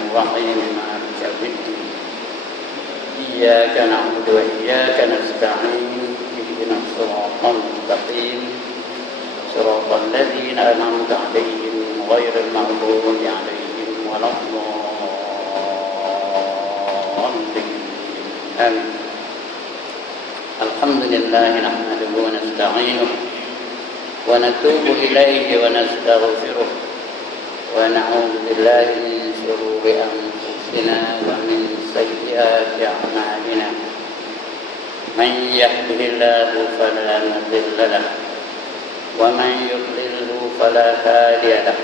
الرحيم مالك يوم الدين إياك نعبد وإياك نستعين اهدنا الصراط المستقيم صراط الذين أنعمت عليهم غير المغضوب عليهم ولا الضالين آمين. الحمد لله نحمده ونستعينه ونتوب إليه ونستغفره ونعوذ بالله من شرور أنفسنا ومن سيئات أعمالنا. من يهده الله فلا مضل له ومن يضلله فلا هادي له.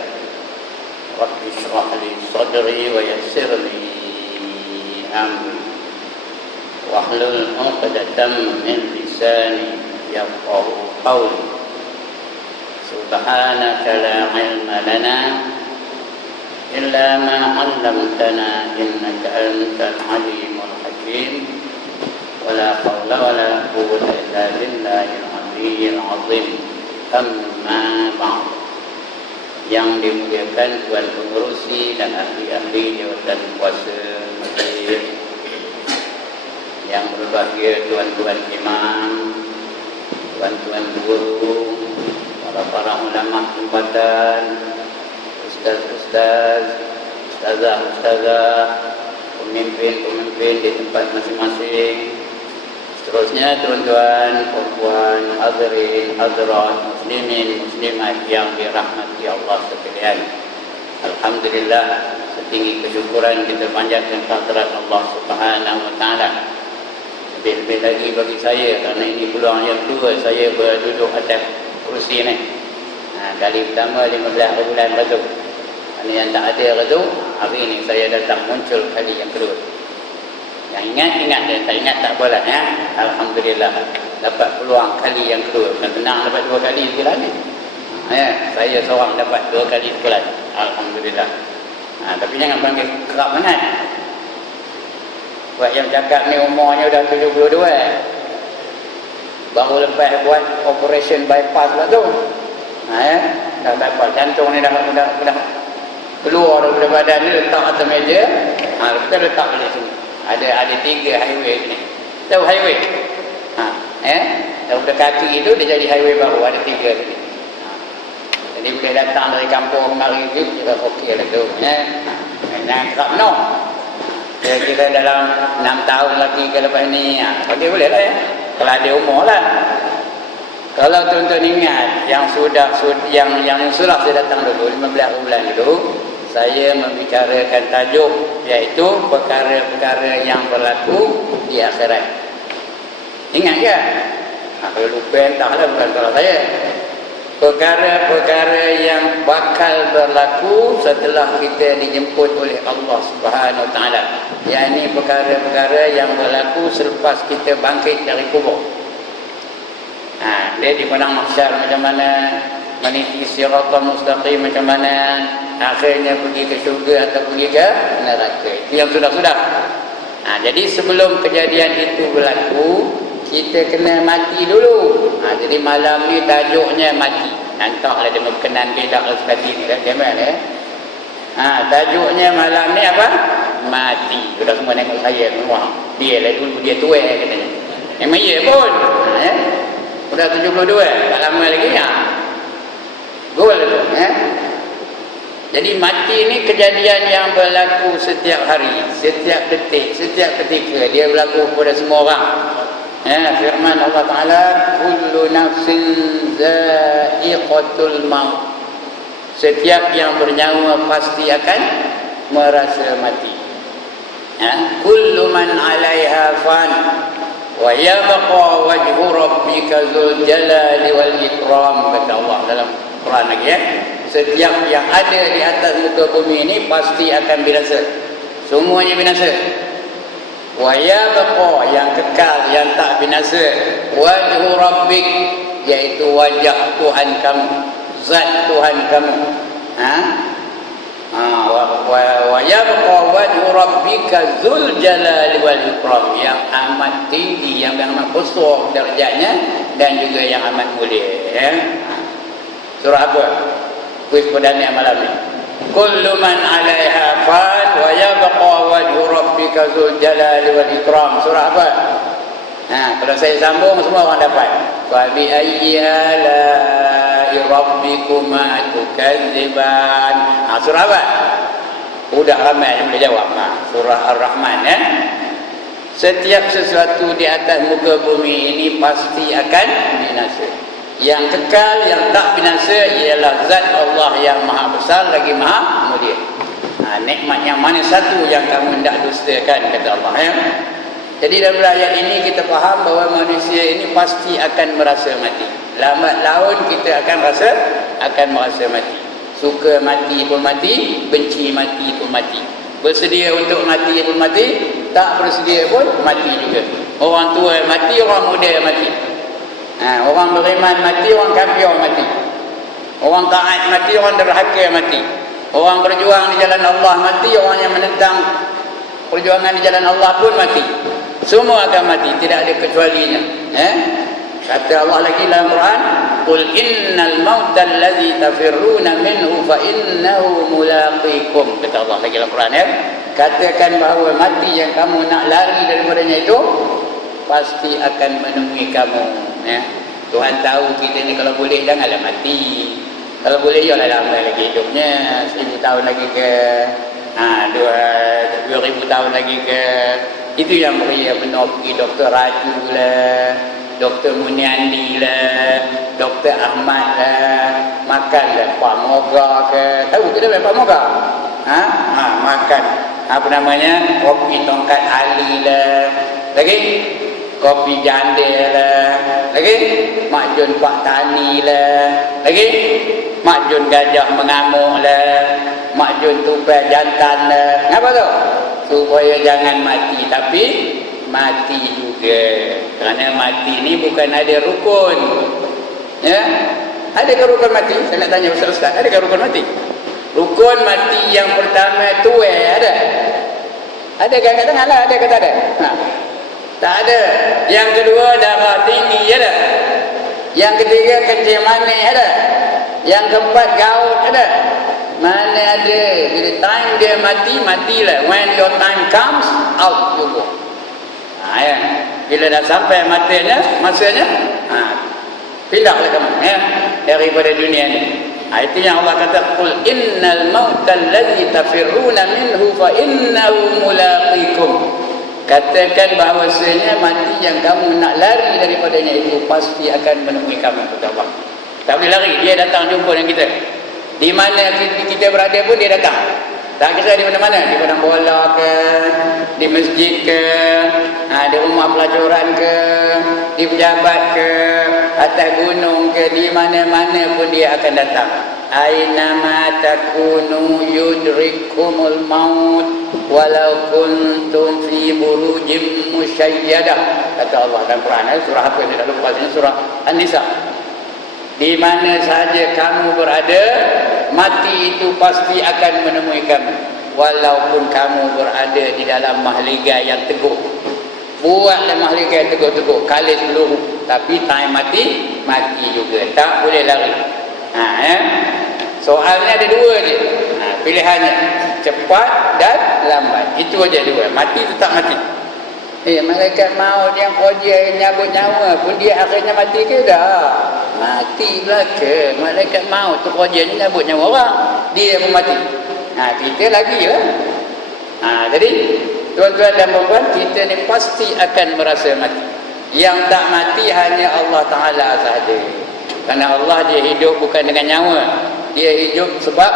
رب اشرح لي صدري ويسر لي أمري واحلل عقدة من لساني يفقهوا قولي. سبحانك لا علم لنا إلا ما علمتنا إنك أنت العليم الحكيم. ولا حول ولا قوة إلا بالله العلي العظيم. أما بعد. Yang dimuliakan Tuan Pengerusi dan ahli-ahli jawatan kuasa masjid, yang berbahagia tuan-tuan imam, tuan-tuan guru, para ulama tempatan, ustaz-ustaz, ustazah-ustazah, pemimpin-pemimpin di tempat masing-masing. Seterusnya tuan-tuan, puan, hadirin, hadirat, muslimin, muslimat yang dirahmati Allah sekalian. Alhamdulillah, setinggi kesyukuran kita panjatkan kehadirat Allah Subhanahu wa taala. Lebih-lebih lagi bagi saya, kerana ini peluang yang kedua saya berduduk atas kursi ni. Kali pertama 15 bulan lepas tu. Ini yang tak ada lepas tu, hari ni saya datang muncul kali yang kedua. Yang ingat dia, tak ingat tak apalah ya. Alhamdulillah dapat peluang kali yang kedua. Bukan tenang dapat 2 kali sebulan ni. Saya seorang dapat 2 kali sebulan. Alhamdulillah. Tapi jangan panggil kerap sangat. Buat yang cakap ni umurnya dah 72. Baru lepas buat operation bypass lah tu. Dah bypass jantung ni dah keluar daripada badan ni, letak atas meja. Kita letak balik sini. Ada 3 highway ni. Tahu highway? Daripada kaki itu dia jadi highway baru, ada 3 sini. Jadi boleh datang dari kampung mari kita okey lah tu. Jangan kerap no. Kira-kira dalam 6 tahun lagi ke lepas ni, boleh lah ya. Kalau ada umur lah. Kalau tuan-tuan ingat yang sudah saya datang dulu 15 bulan dulu, saya membicarakan tajuk iaitu perkara-perkara yang berlaku di akhirat. Ingat ke? Kalau lupa entahlah, bukan salah saya. Perkara-perkara yang bakal berlaku setelah kita dijemput oleh Allah Subhanahu Wa Taala. Yakni perkara-perkara yang berlaku selepas kita bangkit dari kubur. Dia di padang mahsyar macam mana, meniti siratal mustaqim macam mana, akhirnya pergi ke syurga atau pergi ke neraka. Itu yang sudah-sudah. Jadi sebelum kejadian itu berlaku, kita kena mati dulu. Jadi malam ni tajuknya mati. Entahlah dia berkenan ke tak sekali ni dah kamera ya. Tajuknya malam ni apa? Mati. Sudah semua tengok saya semua. Dia lah dulu dia tua katanya. Memang ya pun. Sudah 72, tak lama lagi gol tu Jadi mati ni kejadian yang berlaku setiap hari, setiap detik, setiap ketika. Dia berlaku kepada semua orang. Firman Allah Ta'ala, kullu nafsin za'iqatul maut. Setiap yang bernyawa pasti akan merasa mati. Kullu man 'alaiha fan wa yabqa wajhu rabbika dzul jalali wal ikram, kata Allah dalam Quran lagi Setiap yang ada di atas muka bumi ini pasti akan binasa. Semuanya binasa. Wa yabqa, yang kekal, yang tak binasa, wajhu rabbik, iaitu wajah Tuhan kamu, zat Tuhan kamu. Wa yabqa wajhu rabbika dzul jalali wal ikram, yang amat tinggi, yang amat besar darjatnya dan juga yang amat mulia. Surah apa? Kuis perdana malam ni. Kullu man 'alaiha fan wa rabbika dzul jalali wal ikram. Surah apa? Kalau saya sambung semua orang dapat. Fa bi ayyi ala'i rabbikuma tukadziban. Surah apa? Udah ramai yang boleh jawab. Surah Ar-Rahman ya. Setiap sesuatu di atas muka bumi ini pasti akan binasa. Yang kekal, yang tak binasa ialah zat Allah yang maha besar lagi maha mulia. Nikmat yang mana satu yang kamu hendak dustakan, kata Allah ya. Jadi dalam ayat ini kita faham bahawa manusia ini pasti akan merasa mati. Lambat laun kita akan merasa mati. Suka mati pun mati, benci mati pun mati. Bersedia untuk mati pun mati, tak bersedia pun mati juga. Orang tua mati, orang muda mati. Orang beriman mati, orang kafir mati. Orang taat mati, orang derhaka mati. Orang berjuang di jalan Allah mati, orang yang menentang perjuangan di jalan Allah pun mati. Semua akan mati, tidak ada kecualinya. Kata Allah lagi dalam Quran, qul innal mauta allazi tafirruna minhu fa innahu mulaqikum. Kata Allah lagi dalam Quran ya. Katakan bahawa mati yang kamu nak lari daripadanya itu pasti akan menemui kamu ya. Tuhan tahu kita ni kalau boleh janganlah mati. Kalau boleh yalah lama lagi hidupnya, 1000 tahun lagi ke 2000 tahun lagi ke. Itu yang beria benar pergi Dr. Raju lah, Dr. Muniandi lah, Dr. Ahmad lah, makanlah Pak Moga ke. Tahu ke dia Pak Moga? Makan apa namanya, kopi tongkat Ali lah, lagi kopi janda lah, lagi Mak Jun Pak Tani lah, lagi Mak Jun Gajah Mengamuk lah, Mak Jun Tupai Jantan lah. Kenapa tu? Supaya jangan mati, tapi mati juga. Kerana mati ni bukan ada rukun ya. Adakah rukun mati? Saya nak tanya Ustaz, adakah rukun mati? Rukun mati yang pertama tuai ada? Ada kat tengah lah, ada ke tak ada? Tak ada. Yang kedua darah tinggi ada. Yang ketiga kencing manis ada. Yang keempat gaut ada. Mana ada? Bila time dia mati, matilah. When your time comes, out you go. Ya. Bila dah sampai masanya, pindahlah kamu ya, daripada dunia ni. Itu yang Allah kata, qul innal mauta allazi tafirruna minhu fa innahu mulaqikum. Katakan bahawasanya mati yang kamu nak lari daripadanya itu pasti akan menemui kamu, kata Allah. Tak boleh lari, dia datang jumpa dengan kita. Di mana kita berada pun dia datang. Tak kira di mana-mana, di padang bola ke, di masjid ke, di rumah pelacuran ke, di pejabat ke, atas gunung ke, di mana-mana pun dia akan datang. Ainama takunu yudrikumul maut walau kuntum fi burujim musyayyadah. Kata Allah dalam Quran, surah apa yang saya lupa, surah An-Nisa. Di mana saja kamu berada, mati itu pasti akan menemui kamu. Walaupun kamu berada di dalam mahligai yang teguh. Buatlah mahligai teguh-teguh, kalis peluru. Tapi time mati, mati juga. Tak boleh lari. Soalnya ada dua je. Pilihannya, cepat dan lambat. Itu aja dua. Mati tetap mati. Malaikat maut yang kerja nyabut nyawa pun dia akhirnya mati ke dah? Mati belaka. Malaikat maut tu kerja ni nyabut nyawa orang, dia pun mati. Kita lagi lah. Jadi tuan-tuan dan puan-puan, kita ni pasti akan merasa mati. Yang tak mati hanya Allah Ta'ala sahaja. Kerana Allah dia hidup bukan dengan nyawa, dia hidup sebab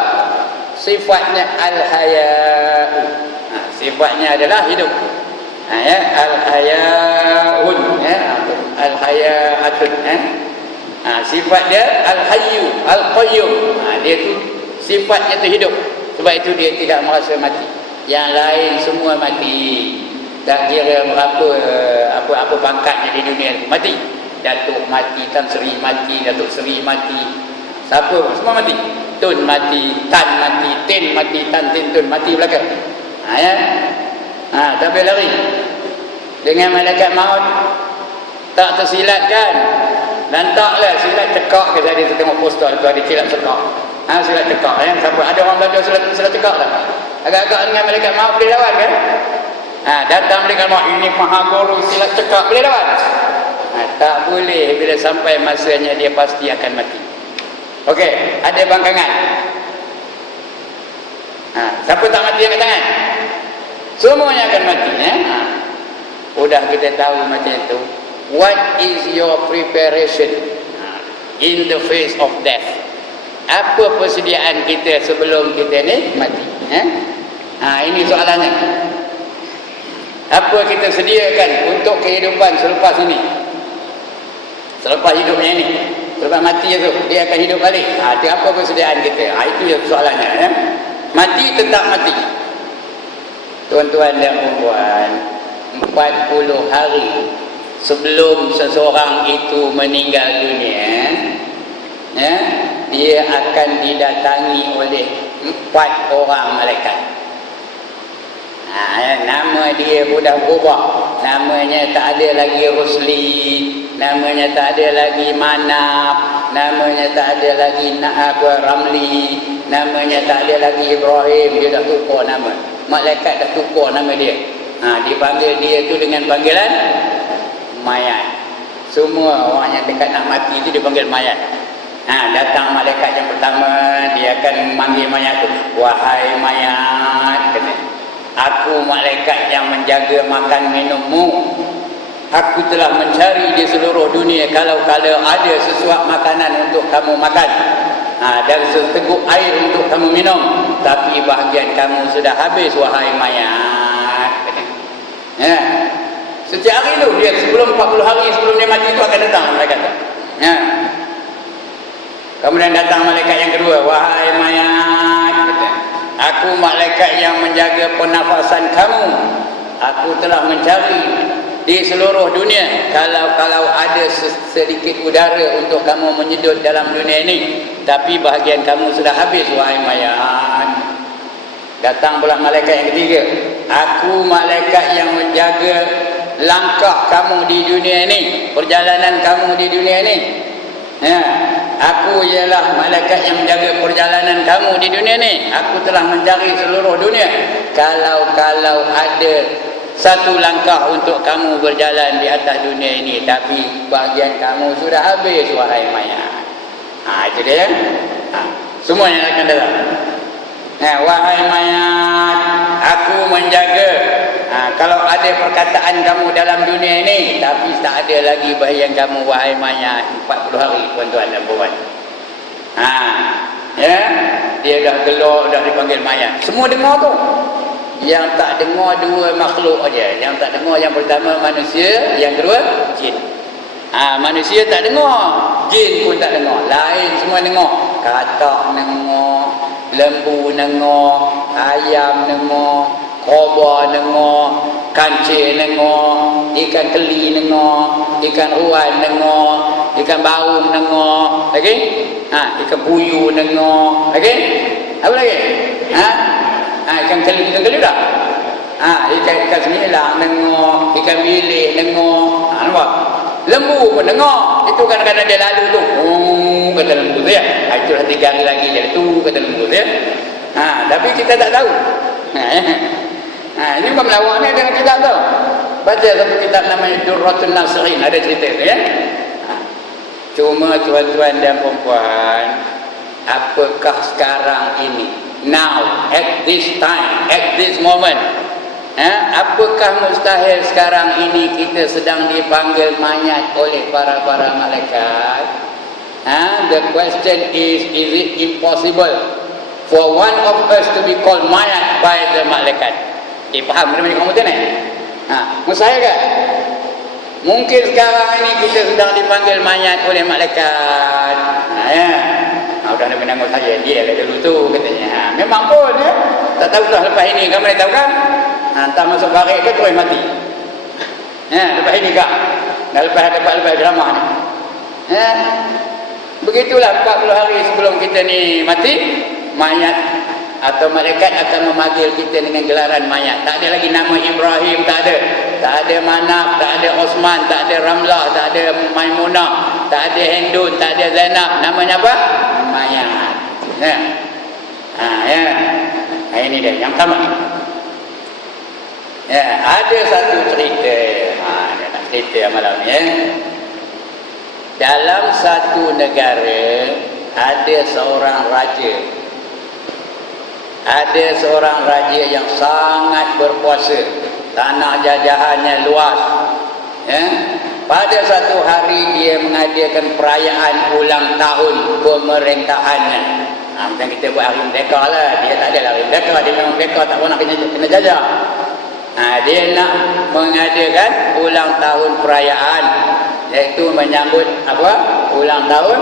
sifatnya al-haya'u. Sifatnya adalah hidup. Al-hayaun al-hayatun sifat dia al-hayyu al-qayyum. Dia tu sifatnya tu hidup, sebab itu dia tidak merasa mati. Yang lain semua mati, tak kira apa pangkatnya di dunia mati. Datuk mati, Tan Sri mati, Datuk Sri mati, siapa semua mati. Tun mati, Tan mati, Tin mati, Tan Tin Tun mati belakang. Tak boleh lari. Dengan malaikat maut tak tersilatkan. Dan taklah silat cekak ke, saya tengok poster tu ada silat cekak. Silat cekak siapa ada orang belajar silat cekak tak? Agak-agak dengan malaikat maut boleh lawan kan? Datang mereka ini maha guru silat cekak, boleh dapat? Tak boleh. Bila sampai masanya dia pasti akan mati. Okey, ada bangkangan. Siapa tak mati angkat tangan? Semuanya akan mati. Udah kita tahu macam itu. What is your preparation in the face of death? Apa persediaan kita sebelum kita ni mati? Ini soalannya. Apa kita sediakan untuk kehidupan selepas ini? Selepas hidupnya ini, selepas mati itu, dia akan hidup balik. Itu apa persediaan kita? Itu yang soalannya. Mati tetap mati. Tuan-tuan dan puan-puan, 40 hari sebelum seseorang itu meninggal dunia, dia akan didatangi oleh 4 orang malaikat. Nama dia sudah berubah. Namanya tak ada lagi Rusli, namanya tak ada lagi Manaf, namanya tak ada lagi Ramli, namanya tak ada lagi Ibrahim. Dia dah tukar nama. Malaikat dah tukar nama dia. Dipanggil dia tu dengan panggilan mayat. Semua orang yang dekat nak mati itu dipanggil mayat. Datang malaikat yang pertama, dia akan memanggil mayat tu, wahai mayat, aku malaikat yang menjaga makan minummu. Aku telah mencari di seluruh dunia kalau ada sesuap makanan untuk kamu makan, dan seteguk air untuk kamu minum, tapi bahagian kamu sudah habis wahai mayat. Setiap hari itu dia sebelum 40 hari sebelum dia mati itu akan datang malaikat. Kemudian datang malaikat yang kedua, wahai mayat, aku malaikat yang menjaga pernafasan kamu. Aku telah mencari di seluruh dunia kalau ada sedikit udara untuk kamu menyedut dalam dunia ini, tapi bahagian kamu sudah habis wahai mayat. Datang pula malaikat yang ketiga, aku malaikat yang menjaga langkah kamu di dunia ini, perjalanan kamu di dunia ini. Aku ialah malaikat yang menjaga perjalanan kamu di dunia ni. Aku telah mencari seluruh dunia kalau ada satu langkah untuk kamu berjalan di atas dunia ini, tapi bahagian kamu sudah habis wahai mayat. Itu dia. Semuanya akan datang. Wahai mayat, aku menjaga kalau ada perkataan kamu dalam dunia ini, tapi tak ada lagi bahagian kamu wahai mayat. 40 hari tuan-tuan dan puan. Dia dah gelor, dah dipanggil mayat. Semua dengar tu. Yang tak dengar dua makhluk aja. Yang tak dengar yang pertama manusia, yang kedua jin. Manusia tak dengar, jin pun tak dengar. Lain semua dengar. Katak dengar, lembu dengar, ayam dengar, kobra dengar, kancil dengar, ikan keli dengar, ikan ruan dengar, ikan baung dengar, lagi? Ikan puyuh dengar, lagi? Apa lagi? Ikan keli dah. Ikan semilang dengar, ikan bilik dengar. Nampak? Lembu pun dengar. Itu kadang-kadang dia lalu tu. Kata lembu tu ya. Itulah 3 hari lagi dia tu, kata lembu tu ya. Tapi kita tak tahu. Ini bukan melawak ni dengan kitab tu. Baca satu kitab namanya Durratun Nasirin, ada cerita tu ya. Cuma tuan-tuan dan puan-puan, apakah sekarang ini, now, at this time, at this moment, apakah mustahil sekarang ini kita sedang dipanggil mayat oleh para malaikat? The question is it impossible for one of us to be called mayat by the malaikat? Faham benda-benda kamu tu ni? Mustahil ke? Mungkin sekarang ini kita sedang dipanggil mayat oleh malaikat. Udah ada menanggung saya, dia lah dulu tu katanya. Memang pun ya. Tak tahu dah lepas ini, kamu dah tahu kan? Entah masuk barik ke terus mati. Lepas ini kak. Dah lepas drama ni. Begitulah 40 hari sebelum kita ni mati, mayat atau malaikat akan memanggil kita dengan gelaran mayat. Tak ada lagi nama Ibrahim, tak ada. Tak ada Manaf, tak ada Osman, tak ada Ramlah, tak ada Maimunah, tak ada Hindun, tak ada Zainab. Namanya apa? Mayat. Ini dia yang pertama. Ya, ada satu cerita. Dia nak cerita malam ni. Dalam satu negara ada seorang raja. Ada seorang raja yang sangat berkuasa. Tanah jajahannya luas. Ya. Pada satu hari dia mengadakan perayaan ulang tahun pemerintahannya. Macam kita buat hari merdeka lah. Dia tak ada hari merdeka. Dia memang merdeka, tak pernah kena jajah. Dia nak mengadakan ulang tahun perayaan, iaitu menyambut apa? Ulang tahun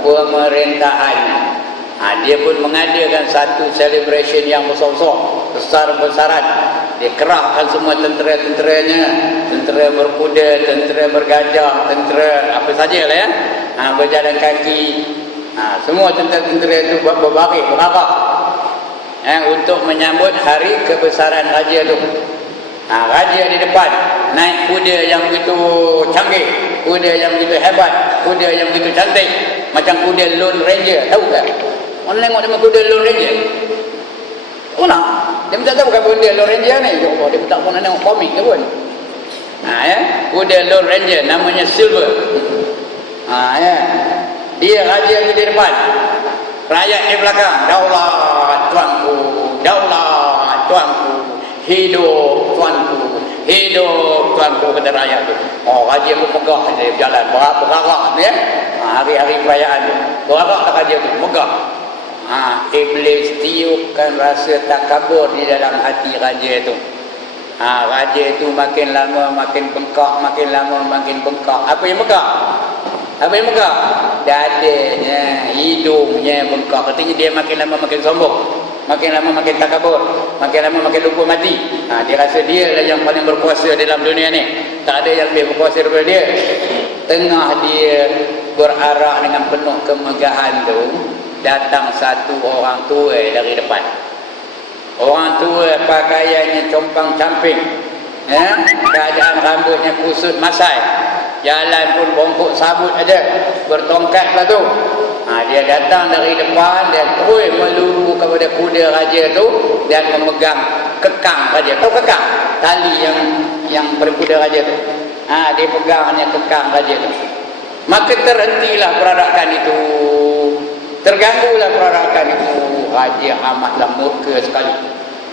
pemerintahan. Dia pun mengadakan satu celebration yang besar-besaran. Dia kerahkan semua tentera-tenteranya, tentera berkuda, tentera bergajah, tentera apa sajalah ya, berjalan kaki. Semua tentera-tentera itu berbaris, berharap untuk menyambut hari kebesaran raja itu. Raja di depan naik kuda yang begitu canggih, kuda yang begitu hebat, kuda yang begitu cantik, macam kuda Lone Ranger. Tahu tak? Orang tengok nama kuda Lone Ranger. Mana? Dia pun tak tahu bukan kuda Lone Ranger ni. Dia pun tak pernah tengok komik ke pun. Ya, kuda Lone Ranger namanya Silver. Ya. Dia raja di depan, rakyat di belakang. Daulat tuanku, daulat tuanku, hidup tuanku, hidup tuanku, kata rakyat tu. Raja pun megah dia berjalan berharap ya. Hari-hari perayaan tu berharap tak raja tu megah. Iblis tiupkan rasa takabur di dalam hati raja tu. Raja tu makin lama makin bengkak, makin lama makin bengkak. Apa yang megah? Apa yang megah? Dadanya, hidungnya bengkak. Artinya dia makin lama makin sombong, makin lama makin takabur, makin lama makin lupa mati. Dia rasa dia lah yang paling berkuasa dalam dunia ni. Tak ada yang lebih berkuasa daripada dia. Tengah dia berarak dengan penuh kemegahan tu, datang satu orang tua dari depan. Orang tua pakaiannya compang-camping, keadaan rambutnya kusut masai, jalan pun bongkok sabut ada, bertongkat lah tu. Dia datang dari depan dan terus meluru kepada kuda raja tu dan memegang kekang raja. Tahu kekang? Tali yang berkuda raja tu. Dia pegangnya kekang raja tu. Maka terhentilah perarakan itu, terganggulah perarakan itu. Raja amatlah murka sekali.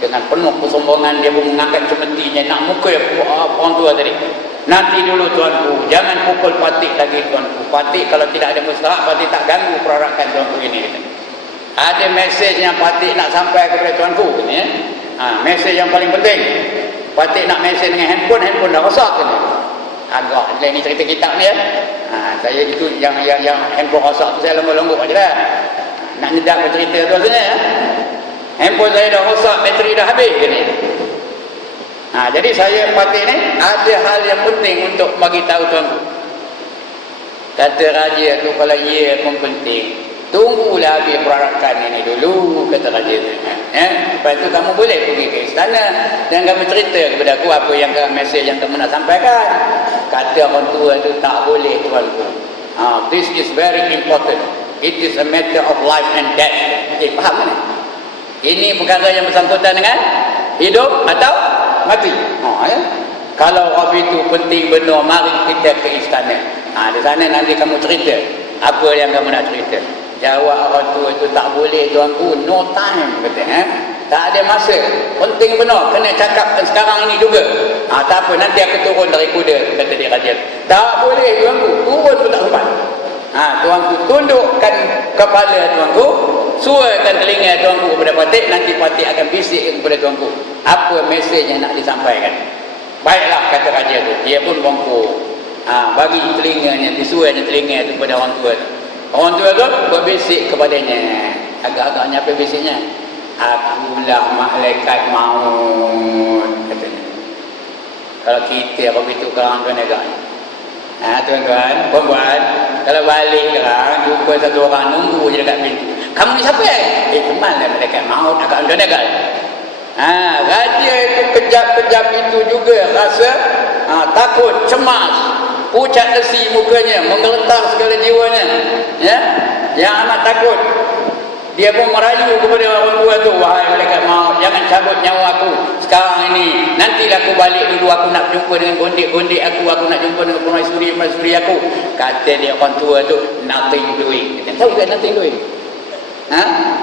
Dengan penuh kesombongan dia pun mengangkat cemetinya nak muka orang tua tadi. Nanti dulu tuanku, jangan pukul Patik lagi tuanku. Patik kalau tidak ada mustahak, Patik tak ganggu perarakan tuanku ini. Ada mesej yang Patik nak sampai kepada tuanku ini, ya. Mesej yang paling penting. Patik nak mesej dengan handphone dah rosak ini. Agak lain cerita kitab ni ya. Saya itu yang handphone rosak tu saya lembut-lembut aja dah. Nak nyedak cerita tu rasanya ya. Handphone saya dah rosak, bateri dah habis ni. Jadi saya Patik ni ada hal yang penting untuk bagi tahu tuanku. Kata raja tu, kalau ia pun penting, tunggulah habis perarakan ini dulu, kata raja tu. Lepas tu kamu boleh pergi ke istana dan kamu cerita kepada aku apa yang mesej yang kamu nak sampaikan. Kata orang tua tu, tak boleh tuanku. This is very important. It is a matter of life and death. Faham kan? Ini perkara yang bersangkutan dengan hidup atau mati. Ya. Kalau Rabi itu penting benar, mari kita ke istana. Di sana nanti kamu cerita apa yang kamu nak cerita. Jawab orang tua itu, tak boleh tuanku, no time, kata. Tak ada masa, penting benar, kena cakapkan sekarang ini juga. Tak apa, nanti aku turun dari kuda, kata dia raja. Tak boleh tuanku, turun pun tak sempat. Tuanku tundukkan kepala tuanku, suarakan telinga tuanku kepada Patik, nanti Patik akan bisik kepada tuanku apa mesej yang nak disampaikan. Baiklah, kata raja tu. Dia pun bongkok, bagi telinganya, disuaranya telinga tu kepada orang tua tu. Orang tua tu berbisik kepadanya. Agak-agaknya apa bisiknya? Akulah malaikat maut, katanya. Kalau kita begitu kalau orang agak. Tuan-tuan, puan-puan, kalau balik sekarang jumpa satu orang nunggu je dekat pintu. Kamu ni siapa? Teman lah malaikat maut, agak negal. Raja itu kejap-kejap itu juga rasa takut, cemas, pucat lesi mukanya, menggeletar segala jiwanya, ya, yang amat takut. Dia pun merayu kepada orang tua tu, wahai malaikat maut, jangan cabut nyawa aku sekarang ini. Nanti nantilah aku balik dulu, aku nak jumpa dengan gondek-gondek aku nak jumpa dengan permaisuri aku. Kata dia orang tua tu, nothing doing. Kita tahu tak nothing doing?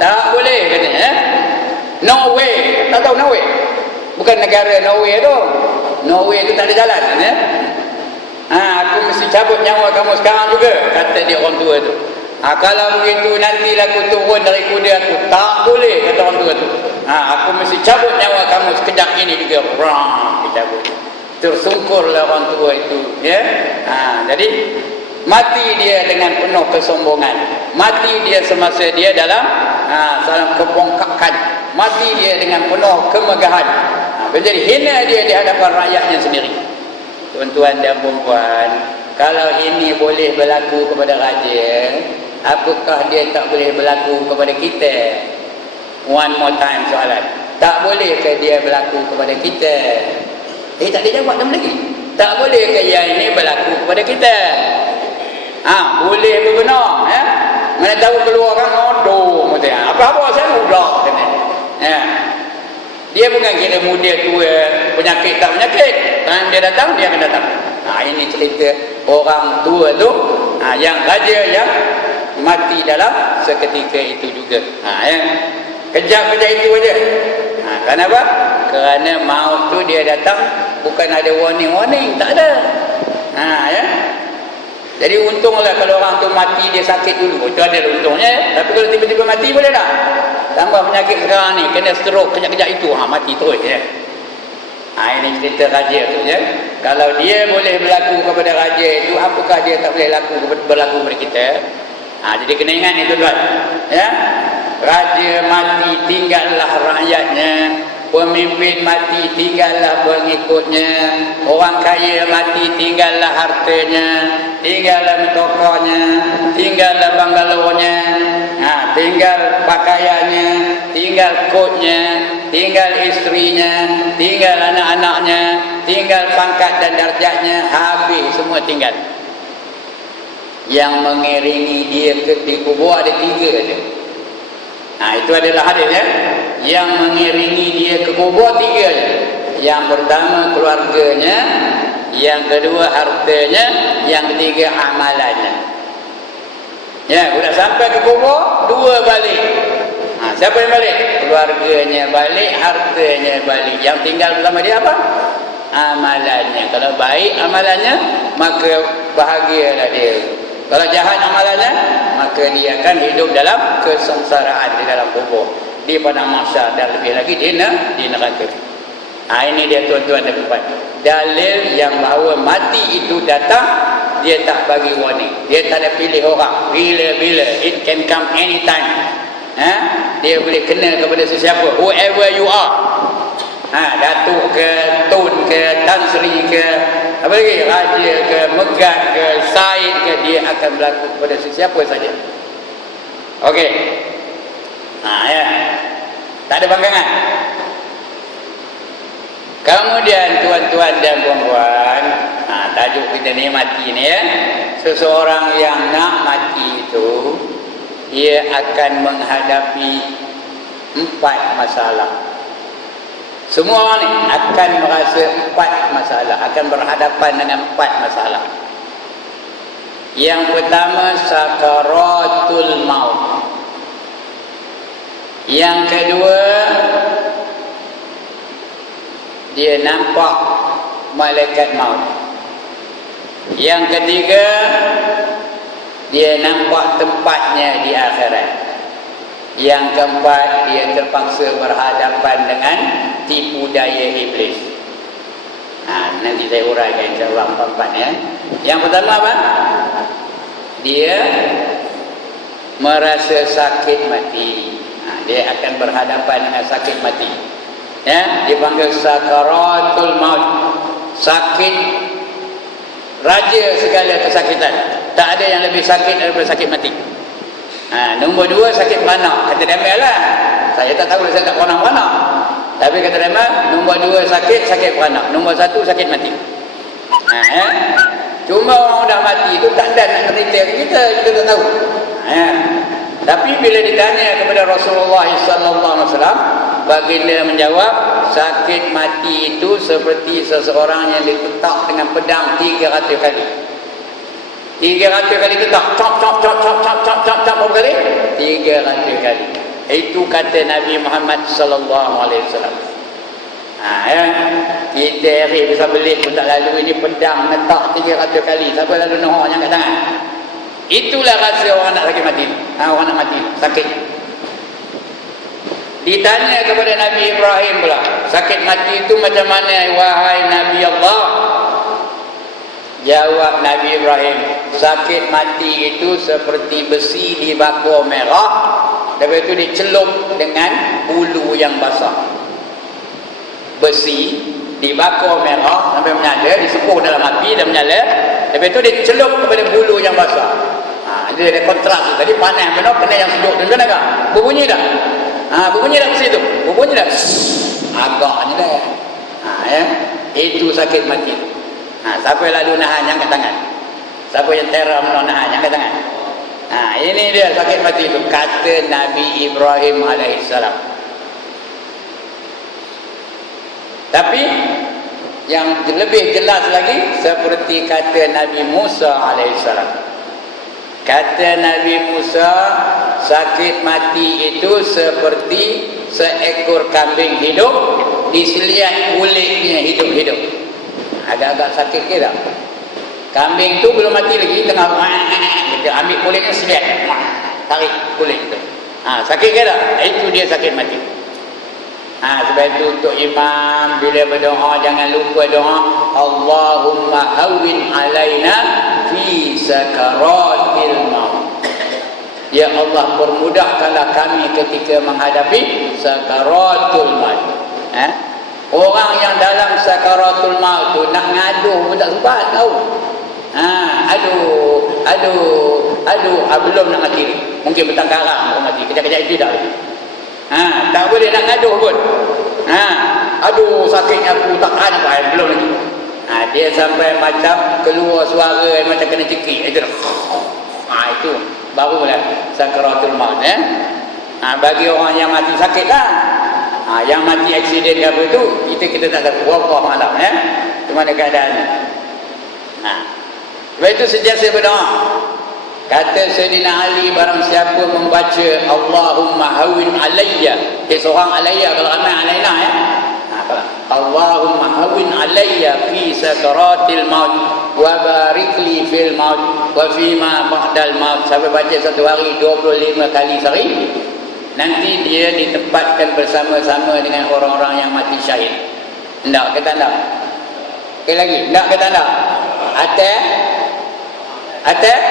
Tak boleh katanya. No way. Tak tahu no way? Bukan negara Norway tu. Norway tu tak ada jalan ya. Aku mesti cabut nyawa kamu sekarang juga, kata dia orang tua tu. Kalau begitu nantilah aku turun dari kuda aku. Tak boleh, kata orang tua tu. Aku mesti cabut nyawa kamu sekejap ini juga. Dicabut. Tersungkurlah orang tua itu ya. Jadi mati dia dengan penuh kesombongan, mati dia semasa dia dalam kebongkakan, mati dia dengan penuh kemegahan. Menjadi hina dia di hadapan rakyatnya sendiri. Tuan-tuan dan puan-puan, kalau ini boleh berlaku kepada raja, apakah dia tak boleh berlaku kepada kita? One more time soalan. Tak boleh ke dia berlaku kepada kita? Tak ada jawab dalam lagi. Tak boleh ke yang ini berlaku kepada kita? Boleh benar ya. Mana tahu keluar kan ngodoh macam apa-apa saya mudah kena. Ya. Dia bukan kira muda tua, penyakit tak penyakit. Time dia datang, dia akan datang. Ini cerita orang tua tu, yang raja yang mati dalam seketika itu juga. Ya. Kejap-kejap itu aja. Kenapa? Kerana maut tu dia datang bukan ada warning, tak ada. Ya. Jadi untunglah kalau orang tu mati dia sakit dulu. Itu ada untungnya. Tapi kalau tiba-tiba mati boleh tak? Tambah penyakit sekarang ni, kena stroke kejap-kejap itu, mati terus ya. Ini cerita raja tu ya. Kalau dia boleh berlaku kepada raja itu, apakah dia tak boleh berlaku kepada kita? Jadi kena ingat ni tuan-tuan. Ya. Raja mati, tinggallah rakyatnya. Pemimpin mati, tinggallah pengikutnya. Orang kaya mati, tinggallah hartanya, tinggallah tokohnya, tinggallah bangalornya, tinggal pakaiannya, tinggal kotnya, tinggal istrinya, tinggal anak-anaknya, tinggal pangkat dan darjatnya. Habis semua tinggal. Yang mengiringi dia ke kubur ada 3 saja. Itu adalah hadis ya. Yang mengiringi dia ke kubur 3 saja. Yang pertama keluarganya, yang kedua hartanya, yang ketiga amalannya. Ya, sudah sampai ke kubur, 2 balik. Siapa yang balik? Keluarganya balik, hartanya balik. Yang tinggal bersama dia apa? Amalannya. Kalau baik amalannya, maka bahagialah dia. Kalau jahat amalannya, maka dia akan hidup dalam kesengsaraan di dalam kubur, di padang mahsyar, dan lebih lagi di neraka. Ini dia tuan-tuan dan puan. Dalil yang bahawa mati itu datang, dia tak bagi warning. Dia tak ada pilih orang. Bila-bila. It can come anytime. Dia boleh kena kepada sesiapa. Whoever you are. Datuk ke, Tun ke, Tan Sri ke, apa lagi, raja ke, Megat ke, Said ke, dia akan berlaku kepada sesiapa saja. Okey. Ya. Tak ada banggangan. Kemudian tuan-tuan dan puan-puan, tajuk kita ni mati ni ya. Seseorang yang nak mati itu, dia akan menghadapi 4 masalah. Semua orang ni akan merasa 4 masalah, akan berhadapan dengan 4 masalah. Yang pertama, sakaratul maut. Yang kedua, dia nampak malaikat maut. Yang ketiga, dia nampak tempatnya di akhirat. Yang keempat, dia terpaksa berhadapan dengan tipu daya iblis. Nanti saya uraikan insyaAllah 4 ya. Yang pertama apa? Dia merasa sakit mati. Dia akan berhadapan dengan sakit mati. Ya, dipanggil sakaratul maut. Sakit raja segala kesakitan. Tak ada yang lebih sakit daripada sakit mati. Nombor 2, sakit beranak. Kata Damai lah, saya tak tahu, saya tak pernah beranak. Tapi kata Damai, nombor 2 sakit beranak. Nombor 1 sakit mati. Cuma orang dah mati itu tak ada nak cerita kita tak tahu. Tapi bila ditanya kepada Rasulullah SAW, baginda menjawab, sakit mati itu seperti seseorang yang diketak dengan pedang 300 kali. 300 kali ketak, cop berapa kali? 300 kali. Itu kata Nabi Muhammad sallallahu alaihi wasallam. Kita hari bisa beli pun tak lalu, ini pedang ngetak 300 kali. Siapa lalu nak orang angkat tangan? Itulah rasa orang nak sakit mati. Orang nak mati, sakit. Ditanya kepada Nabi Ibrahim pula, sakit mati itu macam mana wahai Nabi Allah? Jawab Nabi Ibrahim, sakit mati itu seperti besi dibakar merah, lepas itu dicelup dengan bulu yang basah. Besi dibakar merah sampai menyala, disepuh dalam api dan menyala, lepas itu dicelup kepada bulu yang basah. Dia ada kontras. Tadi panas benar, kena yang sejuk tu kan agak berbunyi dah. Berbunyi dah besi tu, berbunyi dah. Agaknya dah. Ya. Itu sakit mati. Siapa yang lalu nahan, angkat tangan. Siapa yang terang nahan, angkat tangan. Ini dia sakit mati itu, kata Nabi Ibrahim alaihissalam. Tapi yang lebih jelas lagi seperti kata Nabi Musa alaihissalam. Kata Nabi Musa, sakit mati itu seperti seekor kambing hidup diseliat kulitnya hidup-hidup. Agak-agak sakit ke tak? Kambing tu belum mati lagi, tengah kita ambil kulitnya seliat, tarik kulit tu. Sakit ke tak? Itu dia sakit mati. Sebab itu untuk imam bila berdoa jangan lupa doa Allahumma hawwin alaina fi sakaratil maut. Ya Allah, permudahkanlah kami ketika menghadapi sakaratul maut. Orang yang dalam sakaratul maut tu nak ngaduh pun tak sempat tahu. Belum nak mati. Mungkin bertangkarang nak mati. Kejap-kejap itu dah. Tak boleh nak ngaduh pun. Sakitnya aku takkan apa, belum lagi. Dia sampai macam keluar suara macam kena cekik. Itu itu barulah sakaratul maut. Bagi orang yang mati sakit lah. Yang mati aksiden ke apa itu, kita tak tahu. Allah malam Cuma keadaannya. Sebab itu sejak berdoa, kata Sayyidina Ali, barang siapa membaca Allahumma hawin alayya, seorang alayya, kalau ramai alaina Allahumma hawin alayya fi sakaratil maut wa barik li fil maut wa fima ba'dal maut. Sampai baca satu hari 25 kali sehari, nanti dia ditempatkan bersama-sama dengan orang-orang yang mati syahid. Enggak ke tak? Sekali lagi, enggak ke tak? Atas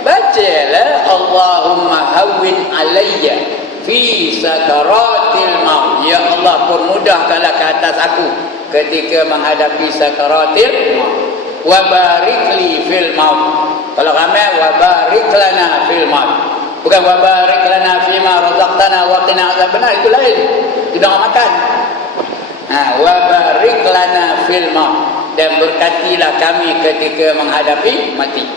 bacalah Allahumma hawwin alayya fi sakaratil maut. Ya Allah, permudahkanlah ke atas aku ketika menghadapi sakaratil maut. Wa barik li fil maut. Kalau ramai, wa barik lana fil maut. Bukan wa barik lana fima razaqtana wa qina azabannar, itu lain. Tidak makan. Wa barik lana fil maut, dan berkatilah kami ketika menghadapi mati.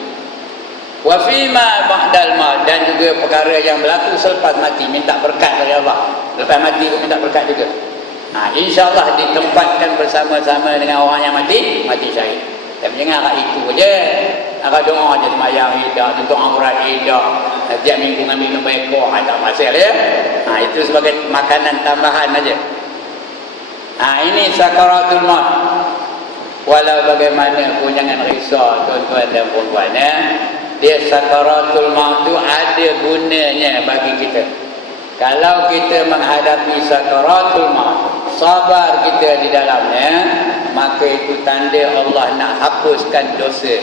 Wa fima ba'dal maut, dan juga perkara yang berlaku selepas mati, minta berkat dari Allah. Lepas mati pun minta berkat juga. InsyaAllah ditempatkan bersama-sama dengan orang yang mati syahid. Tapi jangan arah itu je, arah doa je, semayang hidup, tutup aurat hidup, setiap minggu ambil minum ekor, tak masalah ya. Itu sebagai makanan tambahan aja. Ini sakaratul maut. Walau bagaimana pun jangan risau tuan-tuan dan puan-puan Dia sakaratul maut tu ada gunanya bagi kita. Kalau kita menghadapi sakaratul maut, sabar kita di dalamnya, maka itu tanda Allah nak hapuskan dosa.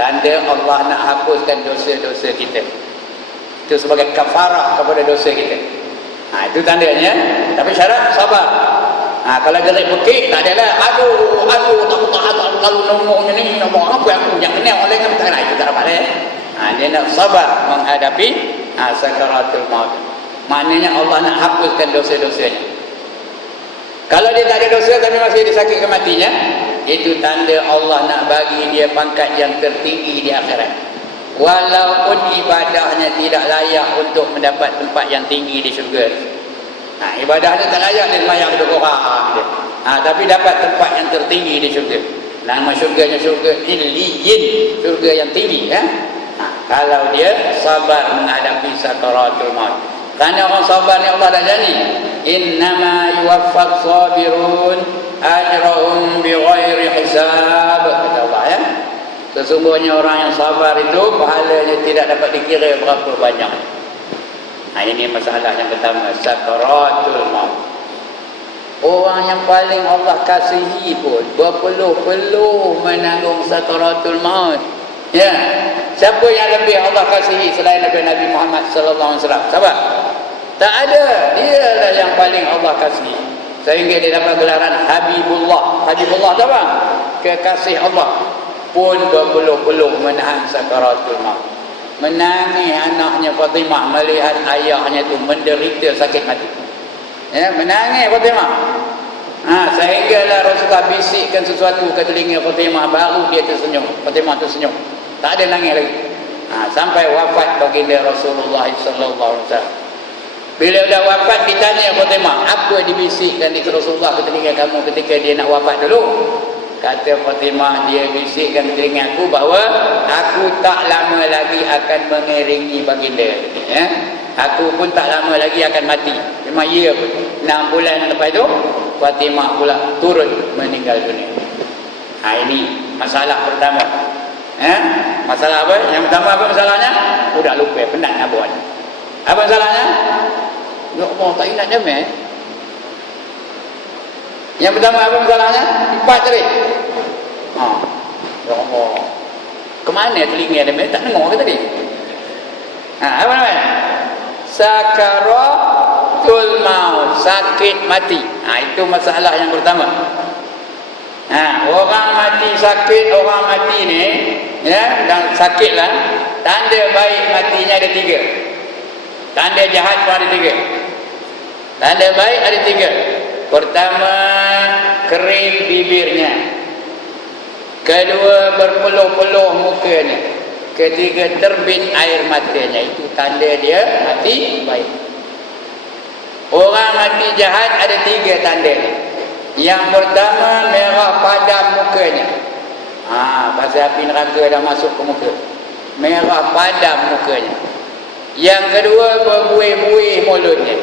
Tanda Allah nak hapuskan dosa-dosa kita. Itu sebagai kafarah kepada dosa kita. Itu tandanya. Tapi syarat sabar. Kalau gerik pekik, tak adalah aduh tak kalau nombornya ni nombor apa aku yang kenal oleh kan tak ada, tak dapat dia nak sabar menghadapi sakaratul maut. Maknanya Allah nak hapuskan dosa-dosanya. Kalau dia tak ada dosa tapi masih disakitkan matinya, itu tanda Allah nak bagi dia pangkat yang tertinggi di akhirat. Walaupun ibadahnya tidak layak untuk mendapat tempat yang tinggi di syurga. Ibadah ni tak layak dia semayang duduk orang dia. Tapi dapat tempat yang tertinggi di syurga. Nama syurganya syurga Illiyin, syurga yang tinggi. Kalau dia sabar menghadapi sakaratul maut. Kerana orang sabar ni Allah dah janji, innama yuwaffaq sabirun ajrahum bighairi hisab, kata Allah ya. Sesungguhnya orang yang sabar itu pahalanya tidak dapat dikira berapa banyak. Ini masalah yang pertama, sakaratul maut. Orang yang paling Allah kasihi pun berpeluh-peluh menanggung sakaratul maut. Ya. Siapa yang lebih Allah kasihi selain Nabi Muhammad sallallahu alaihi wasallam? Siapa? Tak ada. Dialah yang paling Allah kasihi. Sehingga dia dapat gelaran Habibullah. Habibullah tu apa? Kekasih Allah. Pun berpeluh-peluh menahan sakaratul maut. Menangis anaknya Fatimah melihat ayahnya tu menderita sakit mati. Ya, menangis Fatimah. Sehinggalah Rasulullah bisikkan sesuatu ke telinga Fatimah, baru dia tersenyum. Fatimah tersenyum. Tak ada nangis lagi. Sampai wafat baginda Rasulullah sallallahu alaihi wasallam. Bila dah wafat ditanya Fatimah, apa dibisikkan di Rasulullah ke telinga kamu ketika dia nak wafat dulu? Kata Fatimah, dia bisikkan telinga aku bahawa aku tak lama lagi akan mengiringi baginda. Ya? Aku pun tak lama lagi akan mati. Memang ya pun. 6 bulan lepas itu Fatimah pula turun meninggal dunia. Ini masalah pertama. Masalah apa? Yang pertama apa masalahnya? Udah lupa, penat nak buat. Apa masalahnya? Ya Allah, tak ingat dia. Yang pertama apa masalahnya? 4 tadi. Ya Allah. Kemana telinga dia? Tak dengar ke tadi? Apa namanya? Sakaratul maut, sakit mati. Itu masalah yang pertama. Orang mati sakit, orang mati ni ya, dan sakitlah. Tanda baik matinya ada 3. Tanda jahat pun ada 3. Tanda baik ada 3. Pertama, kering bibirnya. Kedua, berpeluh-peluh mukanya. Ketiga, terbit air matanya. Itu tanda dia mati baik. Orang mati jahat ada 3 tanda. Yang pertama, merah padam mukanya. Pasal api neraka dah masuk ke muka. Merah padam mukanya. Yang kedua, berbuih-buih mulutnya.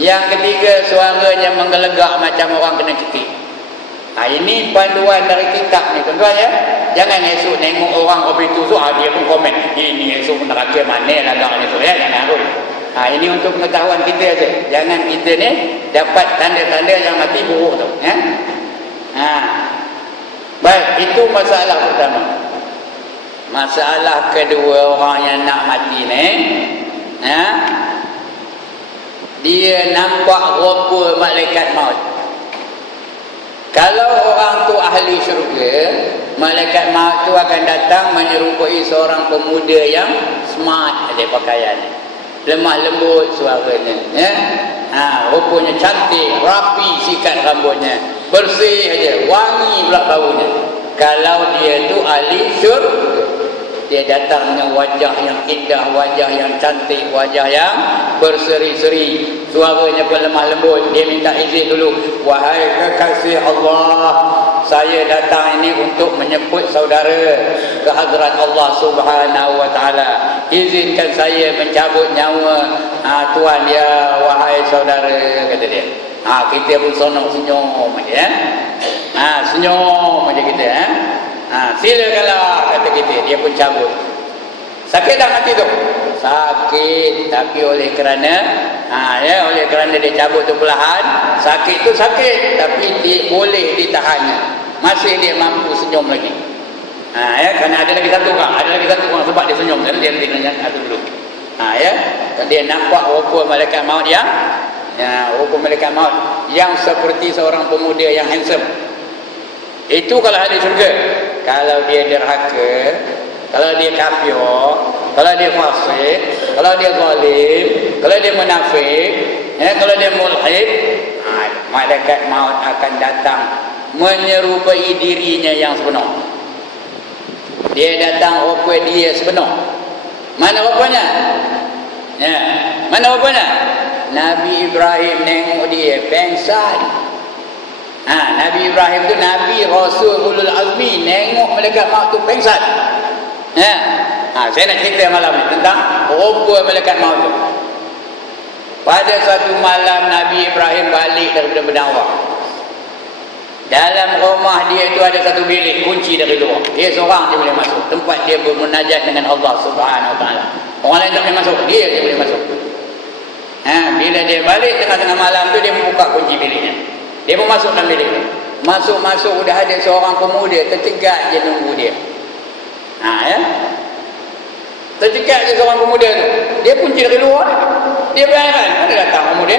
Yang ketiga, suaranya menggelegak macam orang kena ketik. Ini panduan dari kitab ni, tuan-tuan ya. Jangan esok tengok orang kopi tu, dia pun komen, ini esok neraka mana lah orang esok ya. Jangan harus. Ini untuk pengetahuan kita saja. Jangan kita ni dapat tanda-tanda yang mati buruk tu. Ya? Baik, itu masalah pertama. Masalah kedua, orang yang nak mati ni, dia nampak rupa malaikat maut. Kalau orang tu ahli syurga, malaikat maut tu akan datang menyerupai seorang pemuda yang smart ada pakaiannya, lemah lembut suaranya, ya. Rupanya cantik, rapi sikat rambutnya, bersih aja, wangi pula baunya. Kalau dia tu ahli syurga, dia datang dengan wajah yang indah, wajah yang cantik, wajah yang berseri-seri, suaranya pun lemah lembut. Dia minta izin dulu, wahai kekasih Allah, saya datang ini untuk menyebut saudara ke hadrat Allah Subhanahu wa taala. Izinkan saya mencabut nyawa tuan ya, wahai saudara, kata dia. Kita pun sonok senyum aja, senyum aja kita, silakanlah, kata kita. Dia pun cabut. Sakit tak mati tu? Sakit, tapi oleh kerana oleh kerana dia cabut tu perlahan, sakit tu sakit, tapi dia boleh ditahannya. Masih dia mampu senyum lagi. Kerana ada lagi satu orang sebab dia senyum, kan dia kena satu dulu. Dia nampak rupa malaikat maut rupa malaikat maut yang seperti seorang pemuda yang handsome. Itu kalau ada syurga. Kalau dia derhaka, kalau dia kafir, kalau dia fasik, kalau dia zalim, kalau dia munafik, kalau dia mulhid, malaikat maut akan datang menyerupai dirinya yang sebenar. Dia datang rupa dia sebenar. Mana rupanya? Mana rupanya? Nabi Ibrahim nengok dia pengsan. Nabi Ibrahim tu Nabi Rasul Ulul Azmi, nengok malaikat maut tu pengsan. Saya nak cerita malam ni tentang rupa malaikat maut tu. Pada suatu malam Nabi Ibrahim balik daripada berdawah. Dalam rumah dia itu ada satu bilik kunci dari luar. Dia seorang dia boleh masuk. Tempat dia bermunajat dengan Allah Subhanahu Wa Taala. Orang lain tak boleh masuk, dia boleh masuk. Bila dia balik tengah-tengah malam tu, dia membuka kunci biliknya. Dia pun masuk dalam bilik tu. Masuk-masuk udah ada seorang pemuda tercegat je nunggu dia. Tercegat je seorang pemuda tu. Dia kunci dari luar. Dia berheran, mana datang pemuda?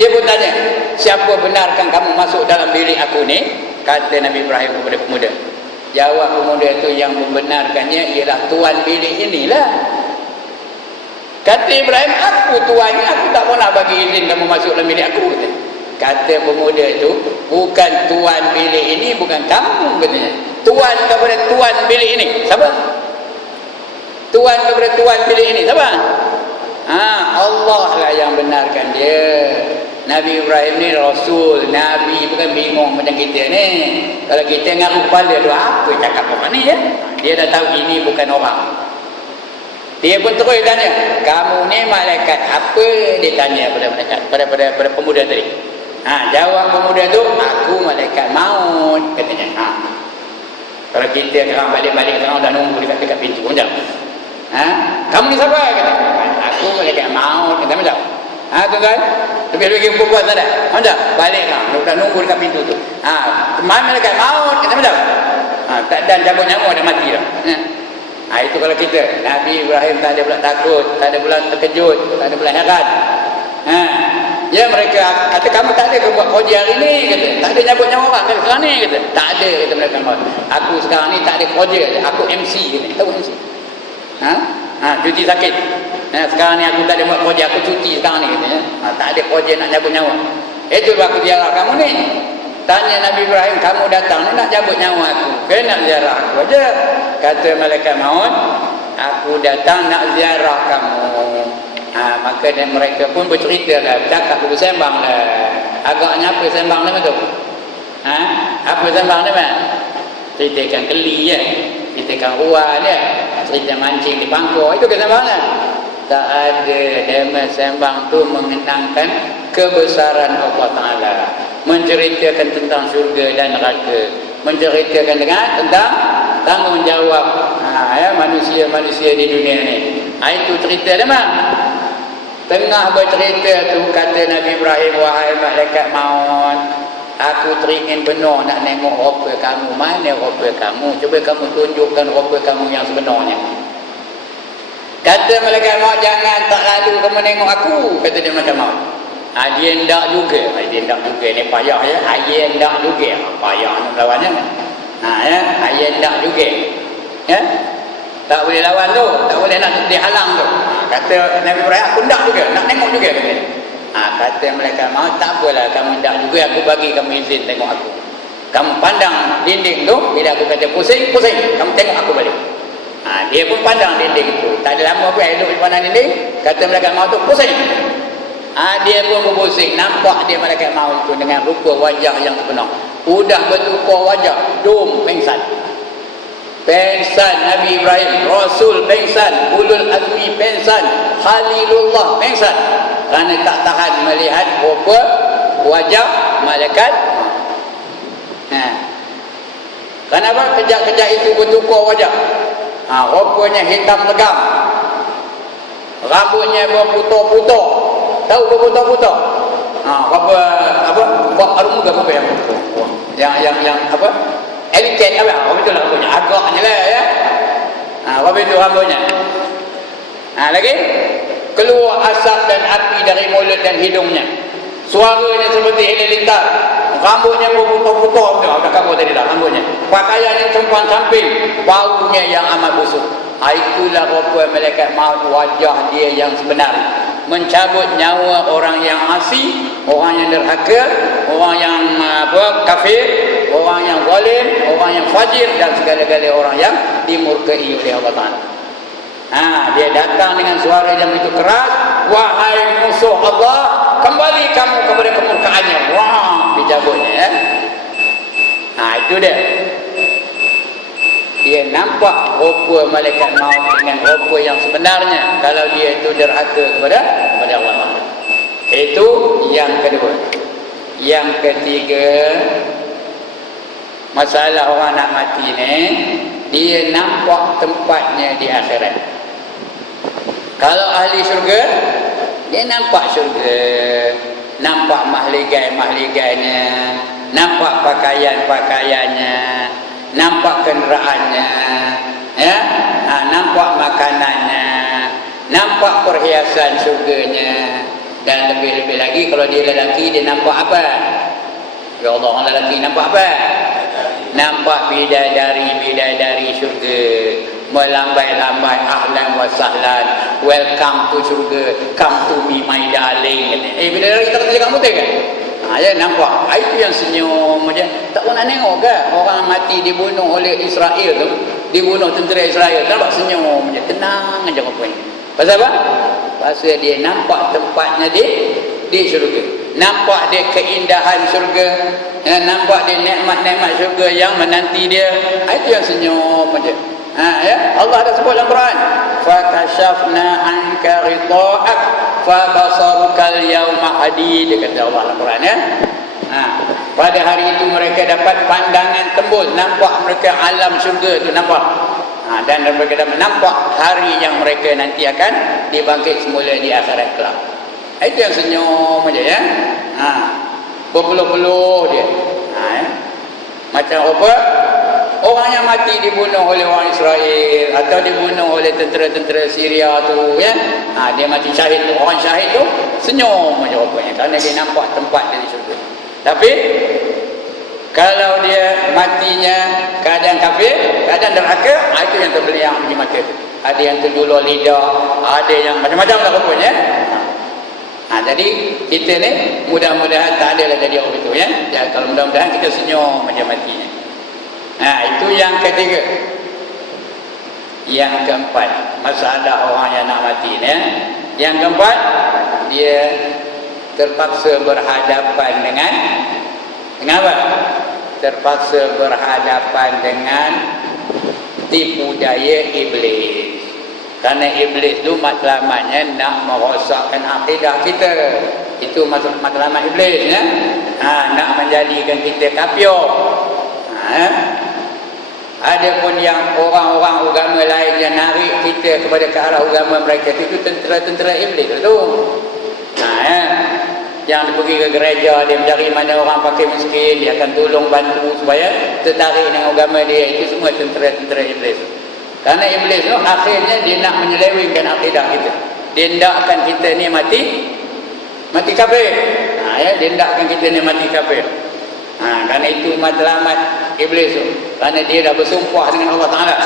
Dia pun tanya, siapa benarkan kamu masuk dalam bilik aku ni? Kata Nabi Ibrahim kepada pemuda. Jawab pemuda tu, yang membenarkannya ialah tuan bilik inilah. Kata Ibrahim, aku tuannya, aku tak pernah bagi izin kamu masuk dalam bilik aku. Kata pemuda tu, bukan tuan bilik ini, bukan kamu katanya. Tuan kepada tuan bilik ini. Siapa? Tuan kepada tuan bilik ini. Siapa? Allah lah yang benarkan dia. Nabi Ibrahim ni Rasul, Nabi, bukan bingung macam kita ni. Kalau kita ngaku kepala tu, apa cakap apa ni ya? Dia dah tahu ini bukan orang. Dia pun terus tanya, kamu ni malaikat apa? Dia tanya pada pemuda tadi. Jawab pemuda tu, aku malaikat maut katanya. Kalau kita sekarang balik-balik sekarang dah nunggu dekat pintu macam. Kamu ni siapa? Kata, aku malaikat maut. Kata macam. Tuan-tuan, lebih-lebih perempuan tak ada. Macam balik lah, dah nunggu dekat pintu tu. Teman malaikat maut. Kata macam. Dan cabut nyawa dah mati dah. Itu kalau kita. Nabi Ibrahim tak ada pula takut, tak ada pula terkejut, tak ada pula heran. Ya, mereka kata, kamu tak ada ke buat kerja hari ni? Kata, tak ada nyabut nyawa orang kata, sekarang ni? Kata, tak ada, kata mereka. Aku sekarang ni tak ada kerja, aku MC. Kata, tahu MC? Cuti sakit. Sekarang ni aku tak ada buat kerja, aku cuti sekarang ni. Kata, tak ada kerja nak nyabut nyawa. Itu aku ziarah kamu ni. Tanya Nabi Ibrahim, kamu datang ni nak cabut nyawa aku ke nak ziarah aku aja? Kata malaikat maut, aku datang nak ziarah kamu. Maka dan mereka pun bercerita lah, bercakap, bersembang lah. Agaknya apa sembang nama tu? Apa sembang nama? Ceritakan keli ya, ceritakan ruan ya, cerita mancing di pangkor, itu kesembang lah. Tak ada. Tema sembang tu mengenangkan kebesaran Allah Ta'ala, menceritakan tentang syurga dan neraka, menceritakan tentang tanggungjawab manusia-manusia di dunia ni. Itu cerita dia mah. Tengah bercerita tu kata Nabi Ibrahim, wahai malaikat maut, aku teringin benar nak nengok rupa kamu. Mana rupa kamu? Cuba kamu tunjukkan rupa kamu yang sebenarnya. Kata malaikat maut, jangan tak lalu kamu nengok aku. Kata dia malaikat maut. Dia hendak juga. Dia hendak juga ni payah ya. Dia hendak juga. Payah nak lawannya. Dia hendak juga. Ya. Tak boleh lawan tu, tak boleh nak dihalang tu. Kata Nabi Ibrahim, aku hendak juga, nak tengok juga. Kata malaikat maut, tak apalah kamu hendak juga, aku bagi kamu izin tengok aku. Kamu pandang dinding tu, bila aku kata pusing, kamu tengok aku balik. Dia pun pandang dinding tu. Tak ada lama pun duduk di pandang dinding. Kata malaikat maut tu, pusing. Dia pun berpusing. Nampak dia malaikat maut tu dengan rupa wajah yang sebenar. Udah bertukar wajah, dom pengsan. Pengsan Nabi Ibrahim, Rasul pengsan, Ulul Azmi pengsan, Khalilullah pengsan. Kerana tak tahan melihat rupa wajah malaikat. Kenapa? Kejap-kejap itu bertukar wajah. Rupanya hitam legam, rambutnya berputar-putar. Tahu berputar-putar? Buat arum muka apa yang apa? Eliket apa? Betul lah rambutnya. Agaknya lah ya. Apa itu rambutnya? Lagi keluar asap dan api dari mulut dan hidungnya. Suaranya seperti halilintar. Rambutnya berputar-putar. Dah kamu tadi dah rambutnya. Pakaiannya compang-camping. Baunya yang amat busuk. Itulah rupa malaikat maut, wajah dia yang sebenar. Mencabut nyawa orang yang asi, orang yang derhaka, orang yang kafir, orang yang zalim, orang yang fajir, dan segala-gala orang yang dimurkai oleh Allah Ta'ala. Dia datang dengan suara yang begitu keras, wahai musuh Allah, kembali kamu kepada kemurkaannya. Wah, dicabutnya ya. Itu dia. Dia nampak rupa malaikat maut dengan rupa yang sebenarnya kalau dia itu derhaka kepada Allah. Itu yang kedua. Yang ketiga, masalah orang nak mati ni, dia nampak tempatnya di akhirat. Kalau ahli syurga, dia nampak syurga, nampak mahligai-mahligainya, nampak pakaian-pakaiannya, nampak kenderaannya, ya, nampak makanannya, nampak perhiasan syurganya, dan lebih-lebih lagi kalau dia lelaki, dia nampak apa? Ya Allah, orang lelaki nampak apa? Nampak bidadari syurga, melambai-lambai, ahlan wa sahlan, welcome to syurga, come to me my darling. Bidadari kita kata kamu betul kan? Ya nampak. Itu yang senyum aja. Tak pernah nengok ke orang mati dibunuh oleh Israel tu, dibunuh tentera Israel, nampak senyum aja, tenang aja rupanya. Pasal apa? Pasal dia nampak tempatnya di syurga, nampak dia keindahan syurga, nampak dia nikmat-nikmat syurga yang menanti dia. Itu yang senyum aja. Ya, Allah ada sebut dalam Quran, fakashafna anka ridha'ak fabasarukal yawma hadid, kata Allah dalam Quran ya. Pada hari itu mereka dapat pandangan tembus, nampak mereka alam syurga tu nampak. Dan mereka dapat nampak hari yang mereka nanti akan dibangkit semula di akhirat kelak. Itu yang senyum aja ya. Berpeluh-peluh dia. Ya. Macam apa? Orang yang mati dibunuh oleh orang Israel atau dibunuh oleh tentera-tentera Syria tu ya. Dia mati syahid tu, orang syahid tu senyum aja rupanya kerana dia nampak tempat dia di syurga. Tapi kalau dia matinya keadaan kafir, keadaan derhaka, itu yang terbeliang di mata. Ada yang terjulur lidah, ada yang macam-macam lah rupanya. Jadi kita ni mudah-mudahan tak ada lah jadi orang itu ya. Kalau mudah-mudahan kita senyum macam matinya. Itu yang ketiga. Yang keempat, masalah orang yang nak mati ni ya. Yang keempat, dia terpaksa berhadapan dengan apa? Terpaksa berhadapan dengan tipu daya iblis. Kerana iblis tu matlamatnya nak merosakkan akidah kita. Itu matlamat iblis ya. Nak menjadikan kita kafir. Ada pun yang orang-orang agama lain yang narik kita kepada ke arah agama mereka itu tentera-tentera iblis tu. Yang dia pergi ke gereja, dia mencari mana orang pakai miskin, dia akan tolong bantu supaya tertarik dengan agama dia. Itu semua tentera-tentera iblis. Kerana iblis tu akhirnya dia nak menyelewengkan akidah kita. Dia hendakkan kita ni mati kafir. Dia hendakkan kita ni mati kafir. Kerana itu matlamat iblis tu. Kerana dia dah bersumpah dengan Allah Ta'ala.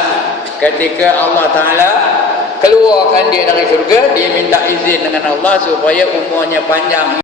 Ketika Allah Ta'ala keluarkan dia dari syurga, dia minta izin dengan Allah supaya umurnya panjang.